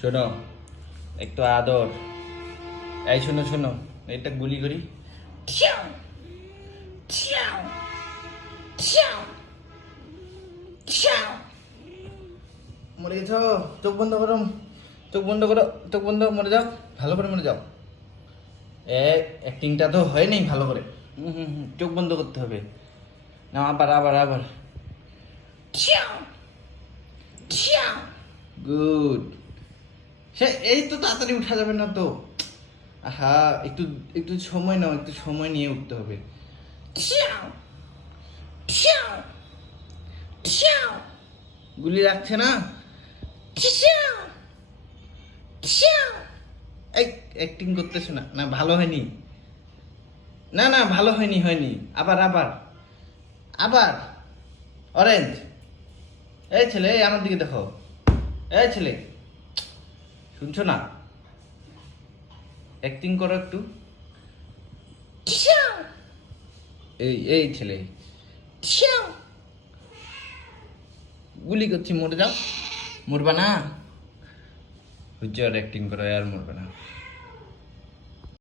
শোনো, একটু আদর। এই শোনো শোনো, এটা গুলি করি। ছিয়াও, ছিয়াও, ছিয়াও, ছিয়াও। মরে গেছো? চোখ বন্ধ করো, চোখ বন্ধ করো, চোখ বন্ধ, মরে যাও, ভালো করে মরে যাও। অ্যাক্টিংটা তো হয়নি ভালো করে। চোখ বন্ধ করতে হবে। না, আবার আবার আবার। ছিয়াও, ছিয়াও। গুড। সে এই তো তাড়াতাড়ি উঠা যাবে না তো। আহা, একটু একটু সময় নাও, একটু সময় নিয়ে উঠতে হবে। ছিয়াও, ছিয়াও, ছিয়াও। গুলি লাগছে না? ছিয়াও, ছিয়াও। এই অ্যাক্টিং করতেছ না, না ভালো হয়নি। না না, ভালো হয়নি হয়নি। আবার আবার আবার। অরেঞ্জ। এই ছেলে, এই আমার দিকে দেখো। এই ছেলে, শুনছো না? অ্যাক্টিং করো একটু। এই এই ছেলে, গুলি করছি, মরে যাও। মরবা না? হুজ্জার অ্যাক্টিং করো আর মরবে না।